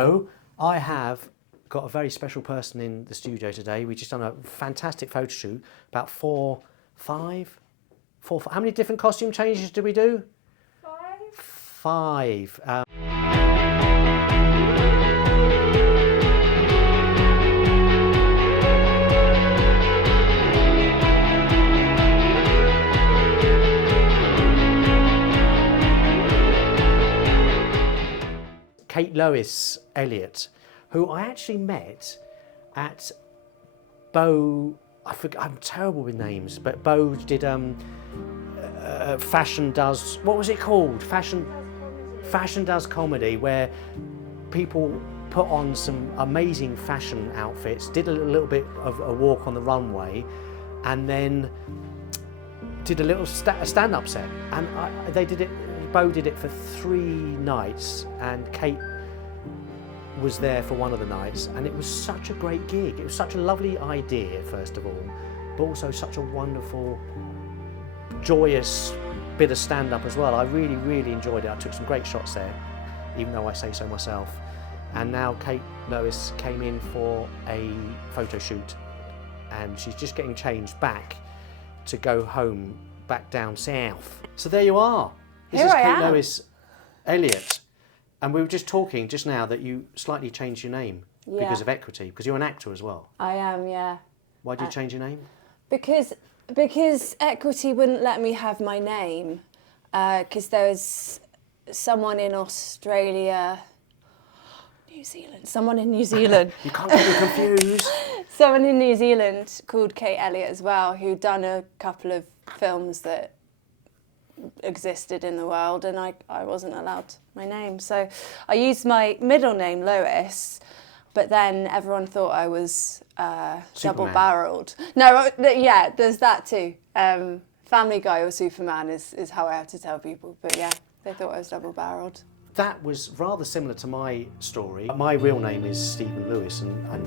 So I have got a very special person in the studio today. We've just done a fantastic photo shoot. About four, five. How many different costume changes did we do? Five. Kate-Lois Elliott, who I actually met at Bow. I'm terrible with names, but Bow did Fashion Does. What was it called? Fashion Does Comedy, where people put on some amazing fashion outfits, did a little bit of a walk on the runway, and then did a little stand-up set. And they did it. Bo did it for 3 nights, and Kate was there for one of the nights, and it was such a great gig. It was such a lovely idea, first of all, but also such a wonderful, joyous bit of stand-up as well. I really, really enjoyed it. I took some great shots there, even though I say so myself. And now Kate-Lois came in for a photo shoot, and she's just getting changed back to go home, back down south. So there you are. This is Kate-Lois Elliott, and we were just talking just now that you slightly changed your name because of equity, because you're an actor as well. I am, yeah. Why did you change your name? Because equity wouldn't let me have my name, because there was someone in Australia, someone in New Zealand. You can't get me confused. Someone in New Zealand called Kate Elliott as well, who'd done a couple of films that existed in the world, and I wasn't allowed my name, so I used my middle name Lois, but then everyone thought I was double-barreled. No, yeah, there's that too. Family Guy or Superman is how I have to tell people, but yeah, they thought I was double-barreled. That was rather similar to my story. My real name is Stephen Lewis, and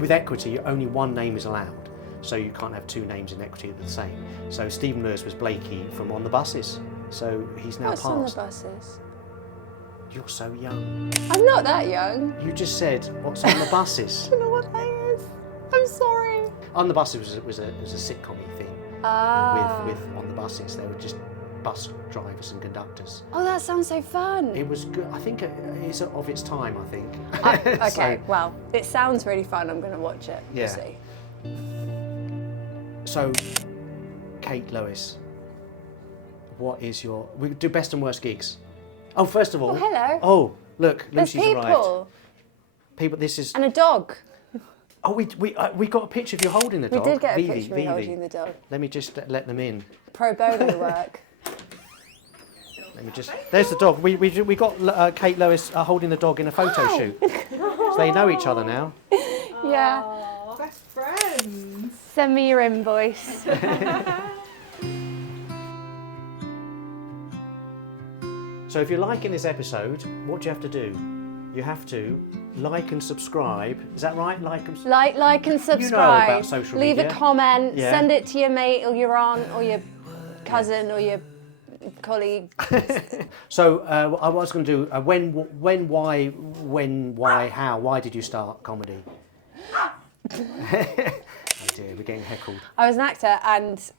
with equity only one name is allowed. So you can't have 2 names in equity that are the same. So Stephen Lewis was Blakey from On the Buses. So he's now passed. What's On the Buses? You're so young. I'm not that young. You just said, what's On the Buses? I don't know what that is. I'm sorry. On the Buses was a sitcom-y thing. With On the Buses. They were just bus drivers and conductors. Oh, that sounds so fun. It was good. I think it's of its time, I think. Okay, well, it sounds really fun. I'm going to watch it. Yeah. We'll see. So, Kate-Lois, what is your... We do best and worst gigs. Oh, first of all... Oh, hello. Oh, look, There's Lucy's people. arrived. People, this is... And a dog. Oh, we got a picture of you holding the dog. We did get a Vivi, picture of me holding the dog. Let me just let them in. Pro bono work. Let me just... There's the dog. We got Kate-Lois holding the dog in a photo shoot. So they know each other now. Yeah. Aww, best friends. Send me your invoice. So if you're liking this episode, what do you have to do? You have to like and subscribe. Is that right? Like and subscribe. You know about social Leave media. a comment. Yeah. Send it to your mate or your aunt or your cousin or your colleague. So I was going to do when, why, how? Why did you start comedy? Oh dear, we're getting heckled. I was an actor, and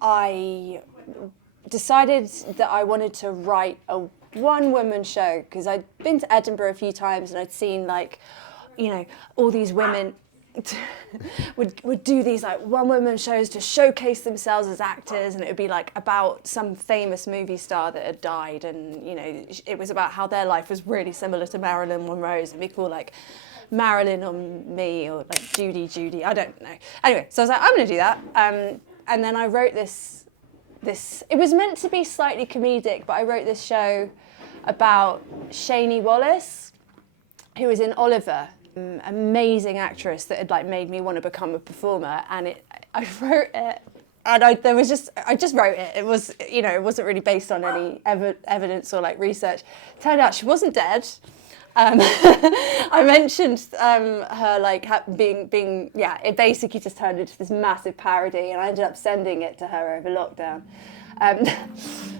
I decided that I wanted to write a one-woman show, because I'd been to Edinburgh a few times and I'd seen, like, you know, all these women would do these like one-woman shows to showcase themselves as actors, and it would be like about some famous movie star that had died, and you know, it was about how their life was really similar to Marilyn Monroe's, and we call like Marilyn on me, or like Judy, I don't know. Anyway, so I was like, I'm going to do that. And then I wrote this, it was meant to be slightly comedic, but I wrote this show about Shani Wallace, who was in Oliver, amazing actress that had like made me want to become a performer. And I wrote it, and I just wrote it. It was, you know, it wasn't really based on any evidence or like research. Turned out she wasn't dead. I mentioned her like being yeah, it basically just turned into this massive parody, and I ended up sending it to her over lockdown.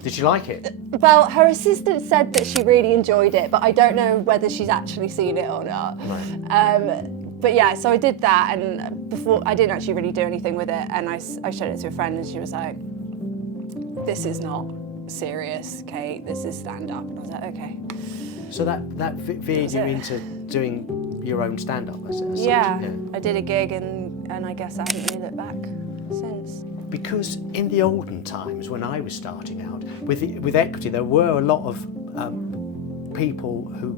Did you like it? Well, her assistant said that she really enjoyed it, but I don't know whether she's actually seen it or not. Right. But yeah, so I did that, and before I didn't actually really do anything with it, and I showed it to a friend, and she was like, "This is not serious, Kate. This is stand up." And I was like, "Okay." So that veered you into doing your own stand-up as such? Yeah, I did a gig, and I guess I haven't really looked back since. Because in the olden times, when I was starting out, with equity, there were a lot of people who,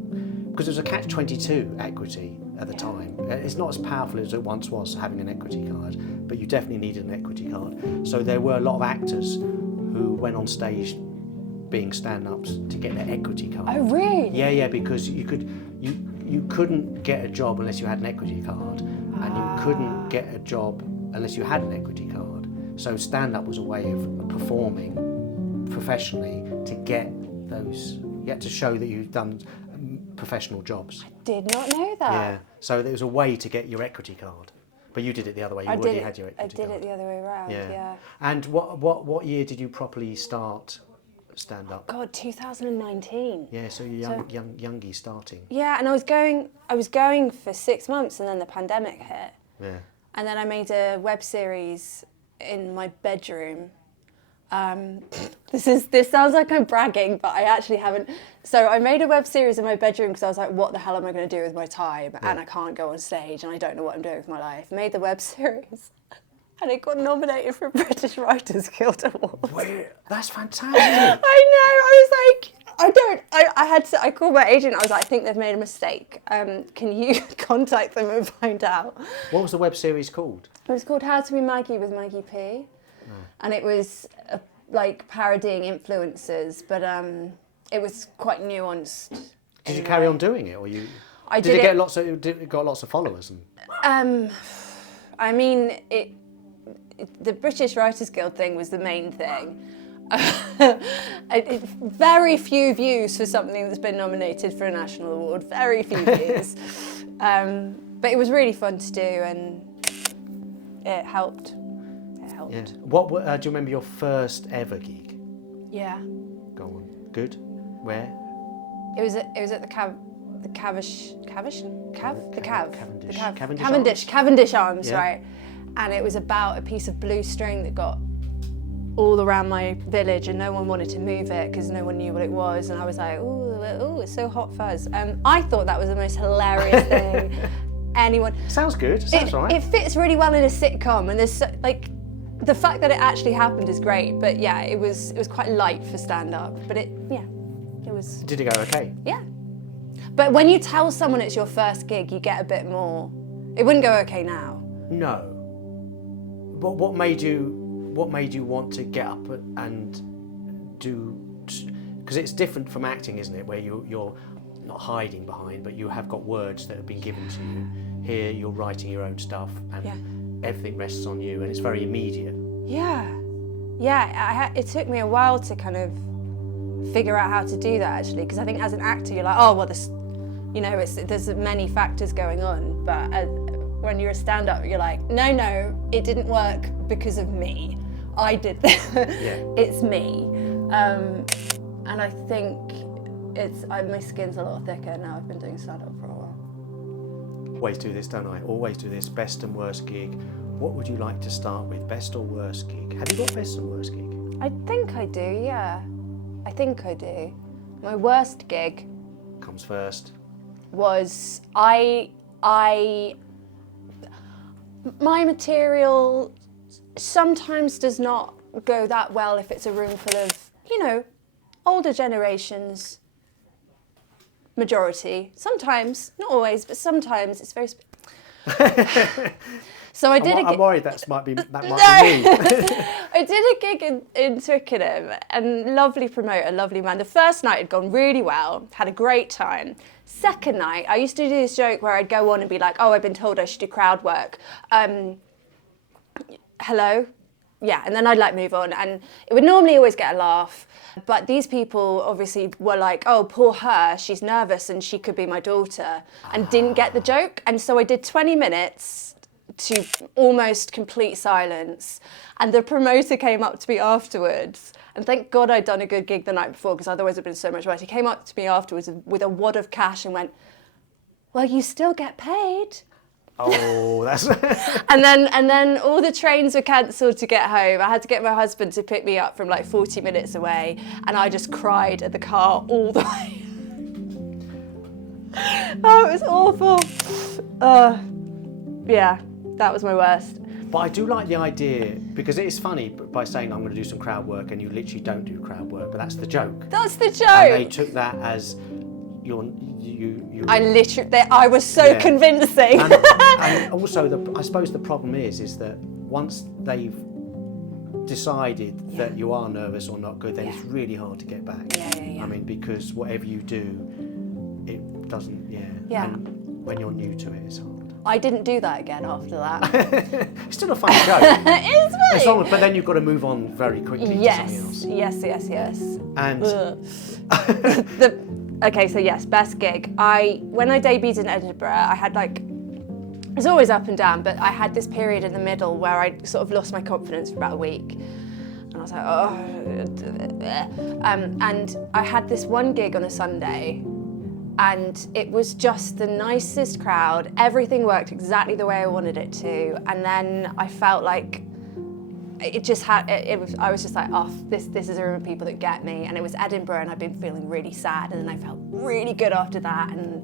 because there was a catch-22 equity at the time. It's not as powerful as it once was, having an equity card, but you definitely needed an equity card. So there were a lot of actors who went on stage being stand-ups to get their equity card. Oh, really? Yeah, because you couldn't get a job unless you had an equity card, and you couldn't get a job unless you had an equity card. So stand-up was a way of performing professionally to get those. You had to show that you've done professional jobs. Did not know that. Yeah. So there was a way to get your equity card, but you did it the other way. You already had your equity card. I did it the other way around. Yeah. And what year did you properly start stand-up? God, 2019. Yeah. So you're youngie starting. Yeah, and I was going for 6 months, and then the pandemic hit. Yeah. And then I made a web series in my bedroom. This sounds like I'm bragging, but I actually haven't. So I made a web series in my bedroom because I was like, what the hell am I going to do with my time? Yeah. And I can't go on stage, and I don't know what I'm doing with my life. Made the web series, and it got nominated for a British Writers Guild Award. Wait, that's fantastic. I know. I was like, I called my agent. I was like, I think they've made a mistake. Can you contact them and find out? What was the web series called? It was called How to Be Maggie with Maggie P. And it was like parodying influencers, but it was quite nuanced. Did you carry on doing it, or you? I did. It got lots of followers? And... I mean, the British Writers Guild thing was the main thing. Very few views for something that's been nominated for a national award. Very few views. But it was really fun to do, and it helped. Yeah. What do you remember your first ever gig? Yeah. Go on. Good. Where? It was at the Cavendish Arms, Yeah. right? And it was about a piece of blue string that got all around my village, and no one wanted to move it because no one knew what it was. And I was like, ooh, it's so hot fuzz. I thought that was the most hilarious thing anyone. Sounds good. Sounds right. It fits really well in a sitcom, and there's the fact that it actually happened is great. But yeah, it was quite light for stand up. But it was. Did it go okay? Yeah. But when you tell someone it's your first gig, you get a bit more. It wouldn't go okay now. No. But what made you want to get up and do? Because it's different from acting, isn't it? Where you're not hiding behind, but you have got words that have been given to you. Here, you're writing your own stuff, and everything rests on you, and it's very immediate. Yeah. It took me a while to kind of figure out how to do that, actually, because I think as an actor, you're like, oh well, there's many factors going on, but when you're a stand-up, you're like, no, it didn't work because of me. I did this. It's me. And I think my skin's a lot thicker now. I've been doing stand-up for a while. Always do this, don't I? Always do this. Best and worst gig. What would you like to start with? Best or worst gig? Have you got best and worst gig? I think I do, yeah. I think I do. My worst gig comes first. Was my material sometimes does not go that well if it's a room full of, older generations, majority. Sometimes, not always, but sometimes it's very... So I did I'm worried that might be me. I did a gig in Twickenham, and lovely promoter, lovely man. The first night had gone really well, had a great time. Second night, I used to do this joke where I'd go on and be like, oh, I've been told I should do crowd work. Hello? Yeah, and then I'd move on, and it would normally always get a laugh. But these people obviously were like, oh, poor her, she's nervous and she could be my daughter, and didn't get the joke. And so I did 20 minutes to almost complete silence. And the promoter came up to me afterwards And thank God I'd done a good gig the night before, because otherwise it'd been so much worse. He came up to me afterwards with a wad of cash and went, "Well, you still get paid." Oh, that's... And then all the trains were cancelled to get home. I had to get my husband to pick me up from like 40 minutes away, and I just cried at the car all the way. Oh, it was awful. Yeah, that was my worst. But I do like the idea, because it is funny by saying I'm going to do some crowd work and you literally don't do crowd work, but that's the joke. That's the joke. And they took that as you. I was so convincing. And also, I suppose the problem is that once they've decided that you are nervous or not good, then it's really hard to get back. Yeah. I mean, because whatever you do, it doesn't. Yeah. And when you're new to it, it's hard. I didn't do that again after that. It's still a funny joke. It is funny. But then you've got to move on very quickly to something else. Yes. And okay, so yes, best gig. When I debuted in Edinburgh, I had it was always up and down, but I had this period in the middle where I sort of lost my confidence for about a week. And I was like, and I had this one gig on a Sunday, and it was just the nicest crowd. Everything worked exactly the way I wanted it to. And then I felt like I was just like, oh, this is a room of people that get me. And it was Edinburgh, and I'd been feeling really sad, and then I felt really good after that. And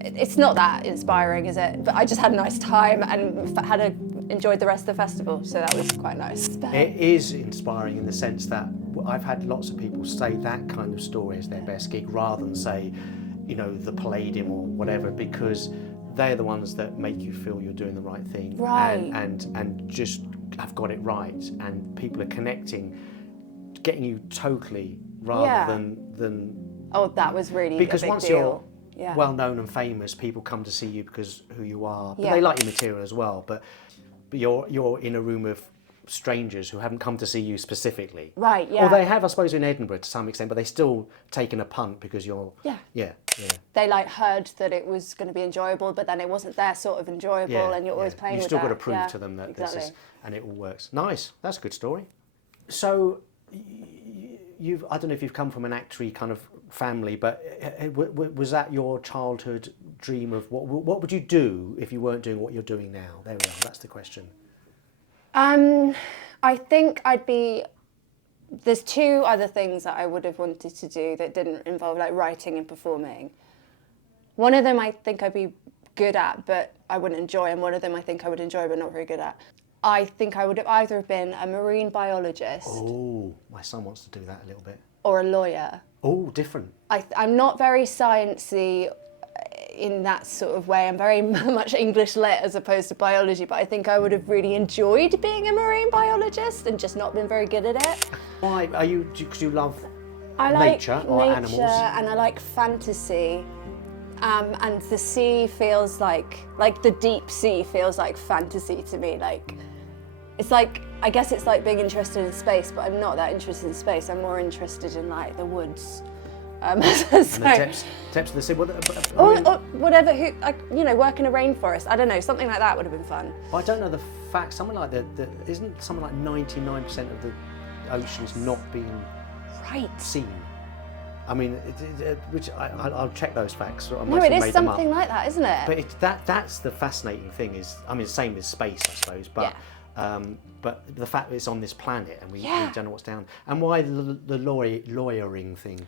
it's not that inspiring, is it? But I just had a nice time and enjoyed the rest of the festival, so that was quite nice. It is inspiring in the sense that I've had lots of people say that kind of story as their best gig rather than say, the Palladium or whatever, because they're the ones that make you feel you're doing the right thing, right? And just have got it right, and people are connecting, getting you totally rather than. Oh, that was really because a big once deal. You're well known and famous, people come to see you because who you are. But they like your material as well. But you're in a room of strangers who haven't come to see you specifically. Right, yeah. Or they have, I suppose, in Edinburgh to some extent, but they're still taking a punt because you're... Yeah. They heard that it was going to be enjoyable, but then it wasn't their sort of enjoyable, and you're always playing with that. You've still got to prove to them that this is... And it all works. Nice. That's a good story. So, I don't know if you've come from an actory kind of family, but was that your childhood dream of what would you do if you weren't doing what you're doing now? There we are. That's the question. I think there's two other things that I would have wanted to do that didn't involve writing and performing. One of them I think I'd be good at, but I wouldn't enjoy, and one of them I think I would enjoy, but not very good at. I think I would have either been a marine biologist. Oh, my son wants to do that a little bit. Or a lawyer. Oh, different. I'm not very sciencey in that sort of way. I'm very much English lit as opposed to biology, but I think I would have really enjoyed being a marine biologist and just not been very good at it. Why? Because you love nature or animals? And I like fantasy. And the sea feels like the deep sea feels like fantasy to me. I guess it's like being interested in space, but I'm not that interested in space. I'm more interested in the woods. So, and the depths of the sea. Or whatever, work in a rainforest. I don't know, something like that would have been fun. But I don't know the fact. Something like isn't something like 99% of the oceans not being seen? I mean, which I'll check those facts. No, it is something like that, isn't it? But that's the fascinating thing. Same as space, I suppose. But but the fact that it's on this planet and we don't know what's down. And why the lawyering thing?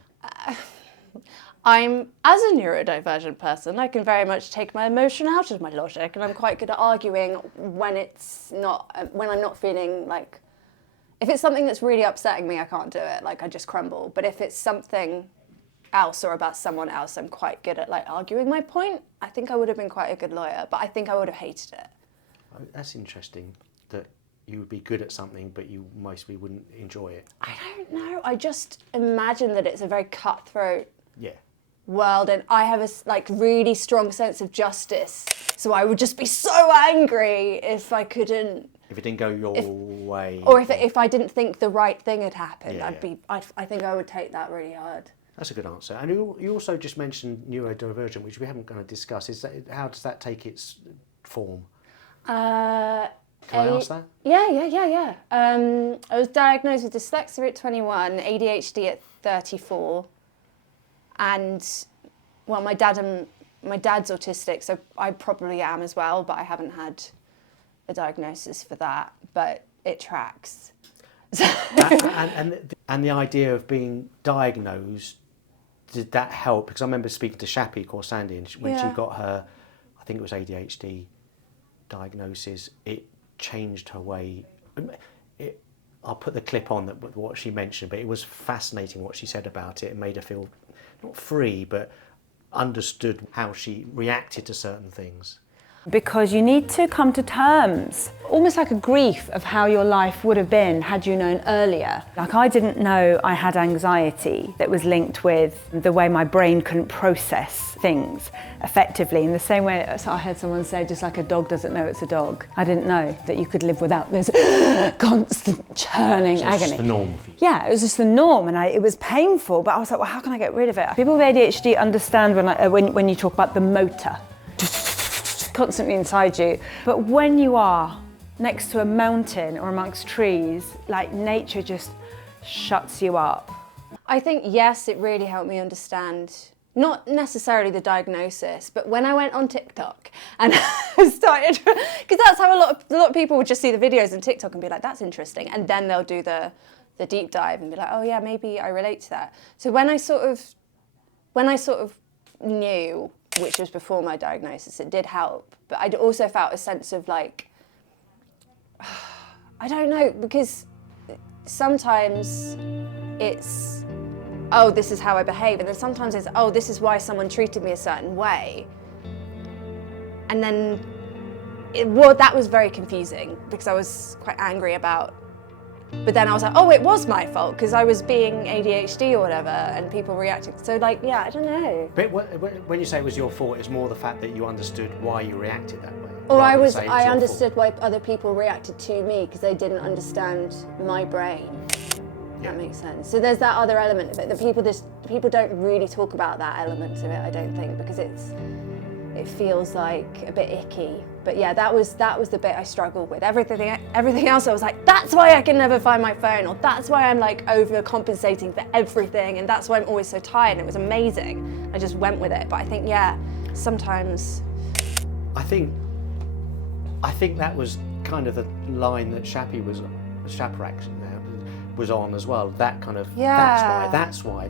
As a neurodivergent person, I can very much take my emotion out of my logic, and I'm quite good at arguing when I'm not feeling like. If it's something that's really upsetting me, I can't do it. I just crumble. But if it's something else or about someone else, I'm quite good at arguing my point. I think I would have been quite a good lawyer, but I think I would have hated it. Oh, that's interesting that you would be good at something, but you mostly wouldn't enjoy it. I don't know. I just imagine that it's a very cutthroat world, and I have a really strong sense of justice. So I would just be so angry if I couldn't. If it didn't go your way. Or if I didn't think the right thing had happened, I think I would take that really hard. That's a good answer. And you also just mentioned neurodivergent, which we haven't going to discuss. How does that take its form? Can I ask that? Yeah. I was diagnosed with dyslexia at 21, ADHD at 34, and well, my dad's autistic, so I probably am as well, but I haven't had a diagnosis for that, but it tracks. and the idea of being diagnosed, did that help? Because I remember speaking to Shappy, of course, Sandy, and when she got her, I think it was ADHD diagnosis, it changed her way. I'll put the clip on that what she mentioned, but it was fascinating what she said about it. It made her feel not free, but understood how she reacted to certain things. Because you need to come to terms, almost like a grief of how your life would have been had you known earlier. Like, I didn't know I had anxiety that was linked with the way my brain couldn't process things effectively, in the same way so I heard someone say, just like a dog doesn't know it's a dog. I didn't know that you could live without this constant churning agony. It's the norm for you. Yeah, it was just the norm, and it was painful, but I was like, well, how can I get rid of it? People with ADHD understand when you talk about the motor constantly inside you, but when you are next to a mountain or amongst trees, like, nature just shuts you up. I think, yes, it really helped me understand, not necessarily the diagnosis, but when I went on TikTok and started, because that's how a lot of people would just see the videos on TikTok and be like, that's interesting, and then they'll do the deep dive and be like, oh yeah, maybe I relate to that. So when I sort of knew, which was before my diagnosis, it did help. But I'd also felt a sense of, like, I don't know, because sometimes it's, oh, this is how I behave, and then sometimes it's, oh, this is why someone treated me a certain way. And then, that was very confusing, because I was quite angry about, but then I was like, oh, it was my fault, because I was being ADHD or whatever, and people reacted. So, like, yeah, I don't know. But when you say it was your fault, it's more the fact that you understood why you reacted that way. Or I understood why other people reacted to me, because they didn't understand my brain. That makes sense. So there's that other element of it. People don't really talk about that element of it, I don't think, because it feels like a bit icky. But yeah, that was the bit I struggled with. Everything else I was like, that's why I can never find my phone, or that's why I'm like overcompensating for everything, and that's why I'm always so tired. And it was amazing. I just went with it. But I think, yeah, sometimes. I think that was kind of the line that Shappy was on as well. That kind of, that's why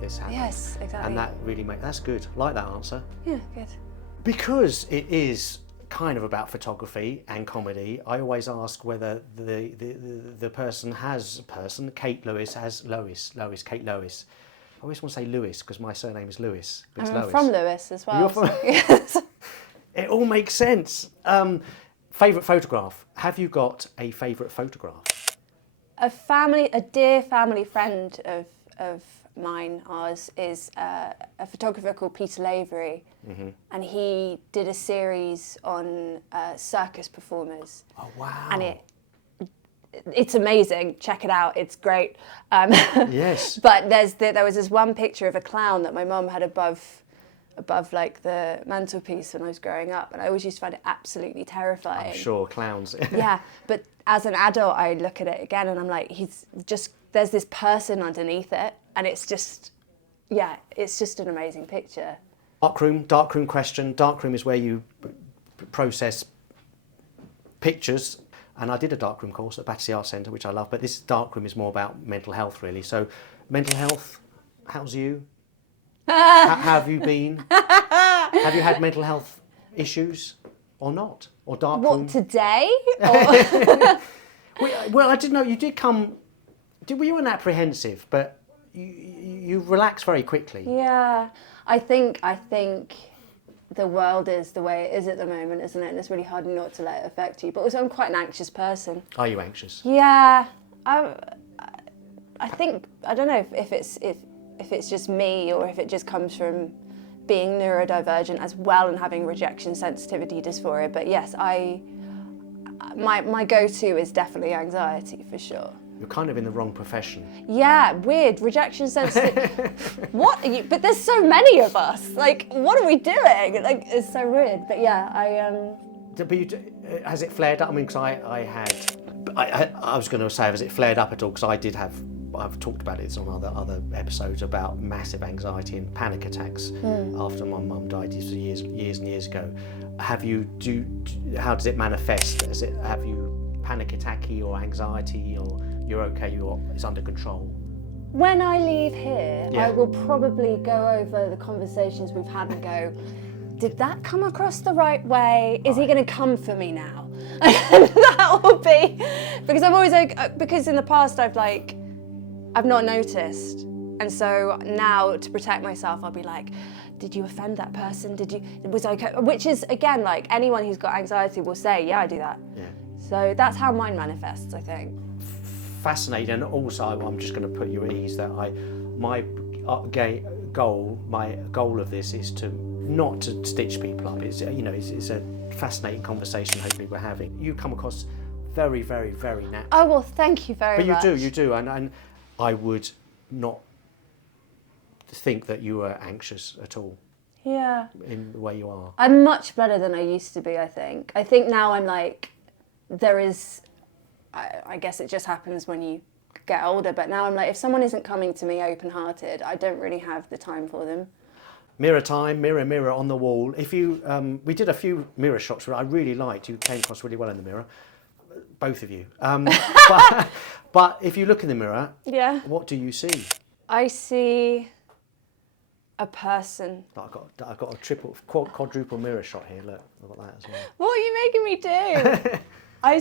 this happened. Yes, exactly. And that really that's good. I like that answer. Yeah, good. Because it is kind of about photography and comedy, I always ask whether the person Kate-Lois has Lois. Kate-Lois. I always want to say Lewis because my surname is Lewis. But it's I'm Lois. from Lewis as well. You're from... Yes. It all makes sense. Favourite photograph. Have you got a favourite photograph? A dear family friend of mine, ours, is a photographer called Peter Lavery, and he did a series on circus performers. Oh wow! And it's amazing. Check it out. It's great. Yes. But there was this one picture of a clown that my mum had above like the mantelpiece when I was growing up, and I always used to find it absolutely terrifying. I'm sure, clowns. Yeah, but as an adult, I look at it again and I'm like, there's this person underneath it, and it's just an amazing picture. Darkroom question. Darkroom is where you process pictures, and I did a darkroom course at Battersea Arts Centre, which I love, but this darkroom is more about mental health, really. So, mental health, how's you? How have you been? Have you had mental health issues or not? Or darkroom? What, today? Well, I didn't know, you did come, you weren't apprehensive, but you relaxed very quickly. Yeah, I think the world is the way it is at the moment, isn't it? And it's really hard not to let it affect you. But also, I'm quite an anxious person. Are you anxious? Yeah, I think, I don't know if it's just me or if it just comes from being neurodivergent as well and having rejection sensitivity dysphoria. But yes, my go-to is definitely anxiety, for sure. You're kind of in the wrong profession. Yeah, weird. Rejection sensitive. What are you? But there's so many of us. Like, what are we doing? Like, it's so weird. But yeah, Has it flared up? I mean, because I was going to say, has it flared up at all? Because I've talked about it on other episodes about massive anxiety and panic attacks after my mum died years and years ago. How does it manifest? Have you panic attacky or anxiety, or you're okay, it's under control? When I leave here, Yeah. I will probably go over the conversations we've had and go, did that come across the right way? Is he going to come for me now? That will be, because I'm always like, because in the past I've not noticed. And so now, to protect myself, I'll be like, did you offend that person? Was I okay? Which is, again, like anyone who's got anxiety will say, yeah, I do that. Yeah. So that's how mine manifests, I think. Fascinating, and also I'm just going to put you at ease that my goal of this is not to stitch people up. It's a fascinating conversation. Hopefully we're having. You come across very, very, very natural. Oh well, thank you very much. But you do, and I would not think that you were anxious at all. Yeah. In the way you are. I'm much better than I used to be, I think. I think now I'm like, I guess it just happens when you get older, but now I'm like, if someone isn't coming to me open-hearted, I don't really have the time for them. Mirror time, mirror, mirror on the wall. If you, we did a few mirror shots that I really liked. You came across really well in the mirror, both of you. But if you look in the mirror, Yeah. what do you see? I see a person. I've got a quadruple mirror shot here. Look, I've got that as well. What are you making me do? I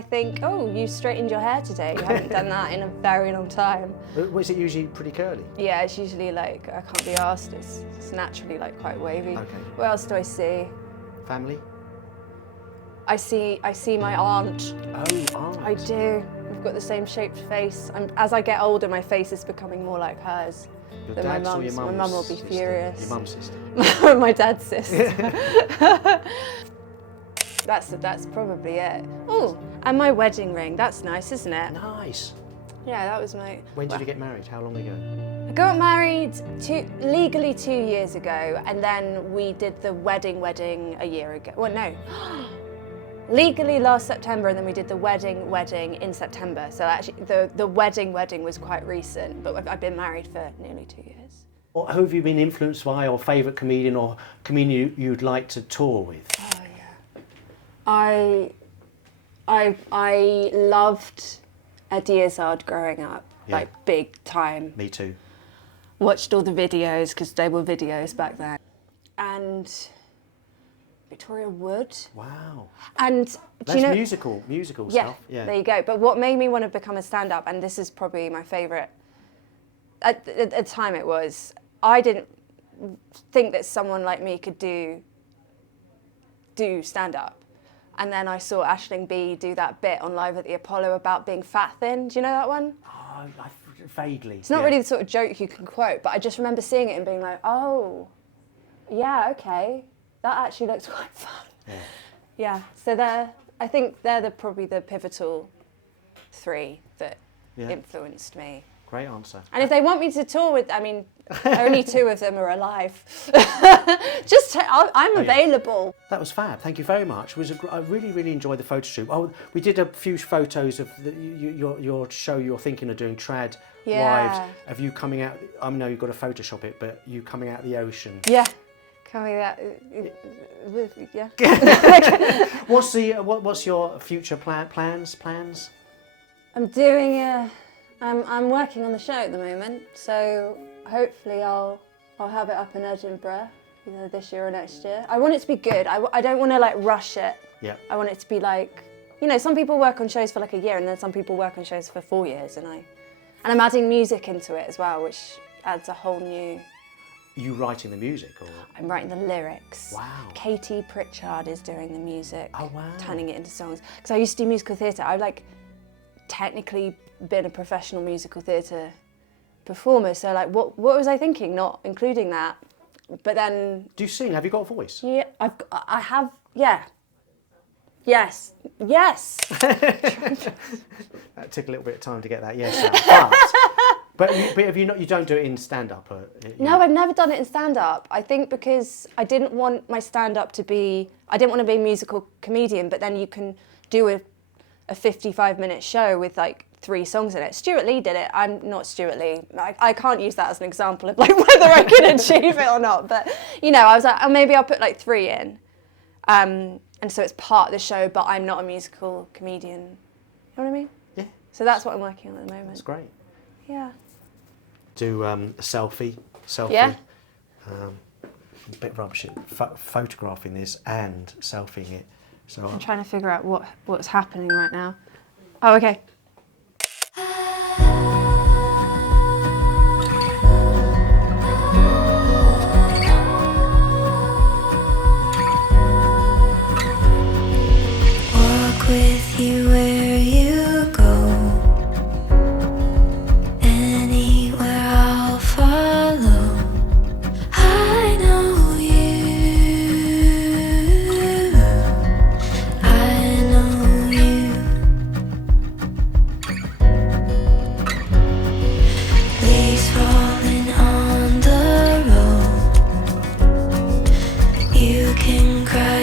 think, oh, you straightened your hair today. You haven't done that in a very long time. Was it usually pretty curly? Yeah, it's usually like, I can't be arsed. It's naturally like quite wavy. Okay. What else do I see? Family? I see my aunt. Oh, aunt. I do. We've got the same shaped face. As I get older, my face is becoming more like hers. Your than dad's my or your mum's. mum's My mum will be sister? furious. Your mum's sister? My dad's sister. That's probably it. Oh, and my wedding ring. That's nice, isn't it? Nice. Yeah, that was my... When did you get married? How long ago? I got married legally 2 years ago, and then we did the wedding a year ago. Well, no. Legally last September, and then we did the wedding in September. So actually, the wedding was quite recent, but I've been married for nearly 2 years. Or who have you been influenced by, or favourite comedian or comedian you'd like to tour with? Oh yeah. I loved Izzard growing up, Yeah. like big time. Me too. Watched all the videos because they were videos back then, and Victoria Wood. Wow. And That's do you know, musical yeah, stuff. Yeah. there you go. But what made me want to become a stand-up, and this is probably my favourite, at the time it was, I didn't think that someone like me could do stand-up. And then I saw Aisling B do that bit on Live at the Apollo about being fat thin. Do you know that one? Oh, vaguely. It's not really the sort of joke you can quote, but I just remember seeing it and being like, oh, yeah, okay. That actually looks quite fun. Yeah. So I think they're probably the pivotal three that influenced me. Great answer. And if they want me to tour with, I mean, only 2 of them are alive. I'm available. That was fab. Thank you very much. I really, really enjoyed the photo shoot. Oh, we did a few photos of your show. You're thinking of doing Trad Wives. Of you coming out. I know you've got to Photoshop it, but you coming out of the ocean. Yeah. Coming out. Yeah. What's your future plans? I'm working on the show at the moment, so hopefully I'll have it up in Edinburgh either this year or next year. I want it to be good. I don't want to like rush it. Yeah. I want it to be like, some people work on shows for like a year, and then some people work on shows for 4 years, and I'm adding music into it as well, which adds a whole new. You writing the music, or? I'm writing the lyrics. Wow. Katie Pritchard is doing the music. Oh wow. Turning it into songs. Because I used to do musical theatre. I've like technically been a professional musical theatre performer. So like, what was I thinking? Not including that. But then. Do you sing? Have you got a voice? Yeah, I have. Yeah. Yes. Yes. That took a little bit of time to get that yes out. But have you not? You don't do it in stand-up? No, I've never done it in stand-up. I think because I didn't want my stand-up to be... I didn't want to be a musical comedian, but then you can do a 55-minute show with like 3 songs in it. Stuart Lee did it. I'm not Stuart Lee. I can't use that as an example of like whether I can achieve it or not. But, you know, I was like, oh, maybe I'll put like 3 in. And so it's part of the show, but I'm not a musical comedian. You know what I mean? Yeah. So that's what I'm working on at the moment. That's great. Yeah. Do a selfie. Yeah. A bit rubbish at photographing this and selfieing it. So I'm trying to figure out what's happening right now. Oh, okay. Walk with you where you go. Anywhere I'll follow. I know you. I know you. Leaves falling on the road. You can cry.